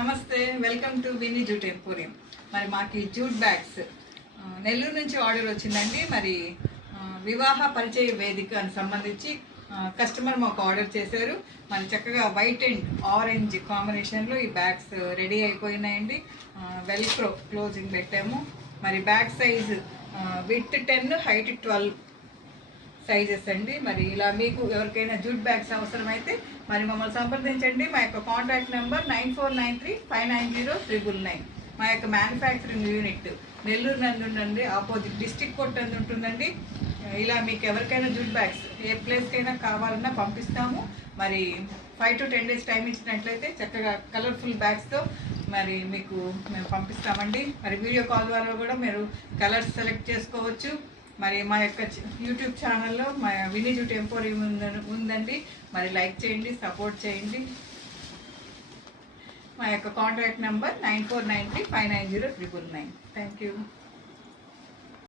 నమస్తే, welcome to వినీ jute emporium. మరి మాకు ఈ జూట్ బ్యాగ్స్ నెల్లూరు నుంచి ఆర్డర్ వచ్చిందండి. మరి వివాహ పరిచయ వేదిక అని సంబంధించి కస్టమర్ మాకు ఆర్డర్ చేశారు. మరి చక్కగా వైట్ అండ్ ఆరెంజ్ కాంబినేషన్లో ఈ బ్యాగ్స్ రెడీ అయిపోయినాయండి. వెల్క్రో క్లోజింగ్ పెట్టాము. మరి bag size with 10, height 12 sizes అండి. మరి ఇలా మీకు ఎవరికైనా జూట్ బ్యాగ్స్ అవసరమైతే మరి మమ్మల్ని సంప్రదించండి. మా యొక్క కాంటాక్ట్ నెంబర్ 9493590999. మా యొక్క మ్యానుఫ్యాక్చరింగ్ యూనిట్ నెల్లూరు నందు ఉండండి, ఆపోజిట్ డిస్ట్రిక్ట్ కోర్ట్ నందు ఉంటుందండి. ఇలా మీకు ఎవరికైనా జూట్ బ్యాగ్స్ ఏ ప్లేస్కైనా కావాలన్నా పంపిస్తాము. మరి 5 to 10 days టైం ఇచ్చినట్లయితే చక్కగా కలర్ఫుల్ బ్యాగ్స్తో మరి మీకు మేము పంపిస్తామండి. మరి వీడియో కాల్ ద్వారా కూడా మీరు కలర్స్ సెలెక్ట్ చేసుకోవచ్చు. మరి మా యొక్క యూట్యూబ్ ఛానల్లో మా వినీ జూట్ ఎంపోరియం ఉందండి. మరి లైక్ చేయండి, సపోర్ట్ చేయండి. మా యొక్క కాంటాక్ట్ నెంబర్ 9493590999. Thank you.